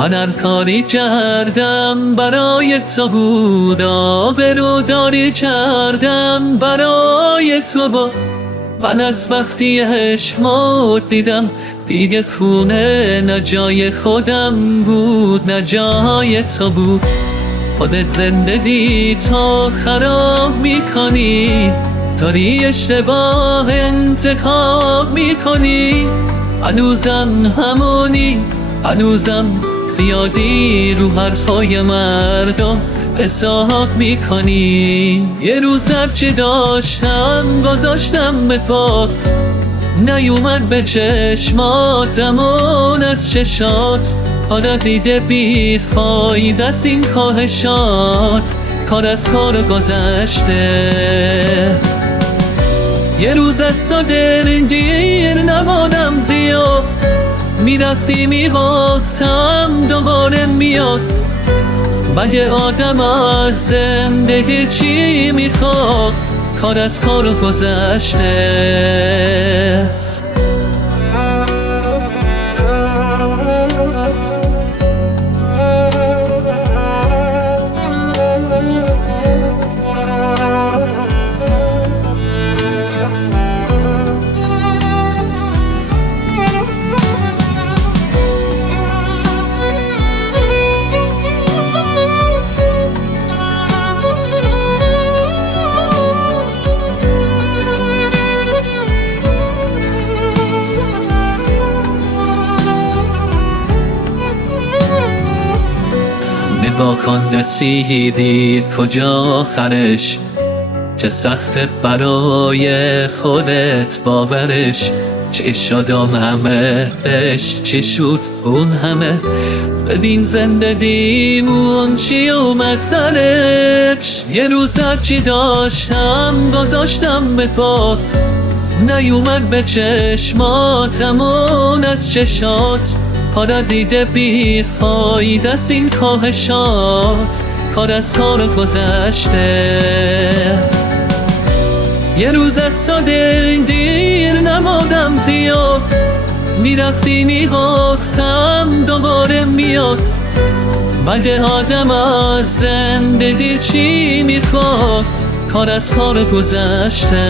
من هر کاری کردم برای تو بود، آبروداری کردم برای تو بود. من از وقتی عشقت دیدم دیگه خونه نه جای خودم بود نه جای تو بود. خودت زندگی تو خراب میکنی، داری اشتباه انتخاب میکنی. هنوزم همونی، هنوزم زیادی رو حرفای مردم حساب میکنی. یه روز هرچی داشتم گذاشتم به پات، نیومد به چشماتمون از چشات. حالا دیده بی فایده است این کاهشات، کار از کار گذشته. یه روز از تو دیر نمادم زیاد، میرفتی میخواستم دوباره میاد. مگه آدم از زندگی چی میخواد، کار از کار گذشته. نگاه کن رسیدی کجا آخرش، چه سخت برای خودت باورش. چه شدم همه بش، چه شد اون همه، ببین زندگیمون چی اومد سرش. یه روز هرچی داشتم گذاشتم به پات، نیومد به چشماتمون از چشات. حالا دیده بی فایده است این کاهشات، کار از کار گذشته. یه روز از تو دیر نمادم زیاد، میرفتی میخواستم دوباره میاد. مگه آدم از زندگی چی میخواد، کار از کار گذشته.